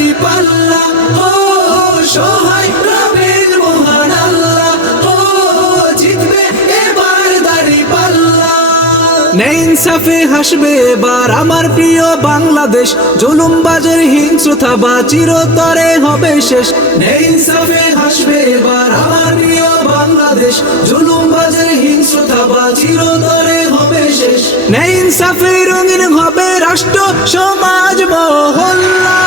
দাড়ি পাল্লা, ও সহায় রবের মহান আল্লাহ, ও জিতবে এবার দাড়ি পাল্লা। ন্যায় ইনসাফে হাসবে এবার আমার প্রিয় বাংলাদেশ, জুলুমবাজের হিংস্রতা বা চিরতরে হবে শেষ। ন্যায় ইনসাফে হাসবে এবার আমার প্রিয় বাংলাদেশ, জুলুমবাজের হিংস্রতা বা চিরতরে হবে শেষ। ন্যায় ইনসাফে রঙিন হবে রাষ্ট্র সমাজ মহল্লা,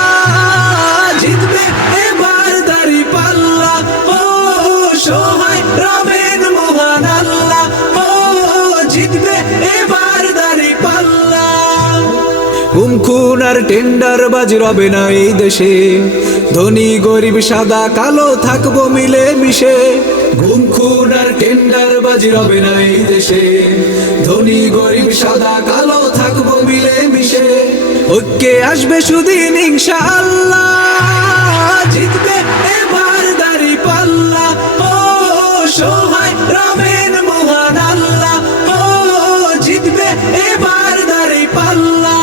জিতবে এবার দাড়ি পাল্লা, ও সহায় রবের মহান আল্লাহ, ও জিতবে এবার দাড়ি পাল্লা। গুম খুন আর টেন্ডার বাজি রবে না এই দেশে, ধনী গরিব সাদা কালো থাকবো মিলে মিশে। গুম খুন আর টেন্ডার বাজি রবে না এই দেশে, ধনী গরিব সাদা কালো থাকবো মিলে মিশে। ঐক্যে আসবে সুদিন ইনশাআল্লাহ, জিতবে এবার দাড়ি পাল্লা, ও সহায় রবের মহান আল্লাহ, ও জিতবে এবার দাড়ি পাল্লা।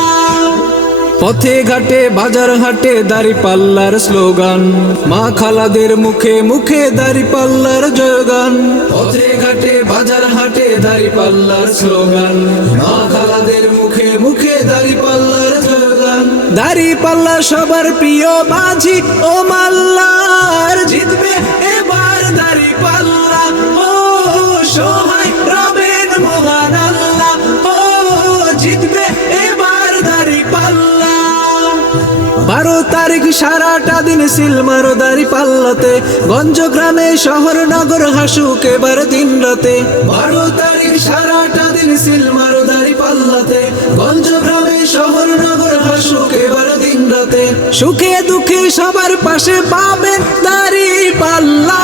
পথে ঘাটে বাজার হাটে দাড়ি পাল্লার স্লোগান, মা খালাদের মুখে মুখে দাড়ি পাল্লার জয়গান। পথে ঘাটে বাজার হাটে দাড়ি পাল্লার স্লোগান, মা খালাদের মুখে মুখে দাড়ি পাল্লার জয়গান। দাড়ি পাল্লা সবার প্রিয় মাঝি ও মাল্লার, জিতবে এবার দাড়ি পাল্লা, ও সহায় রবের মহান আল্লাহ, ও জিতবে এবার দাড়ি পাল্লা। 12 তারিখ সারাটা দিন সিলমারো দাড়ি পাল্লাতে, গঞ্জ গ্রামে শহর নগর হাসুক এবার দিন রাতে। 12 তারিখ সারাটা দিন সিলমারো দাড়ি পাল্লাতে, গঞ্জ গ্রামে শহর নগর হাসুক এবার দিন রাতে। সুখে দুঃখে সবার পাশে পাবেন দাড়ি পাল্লা।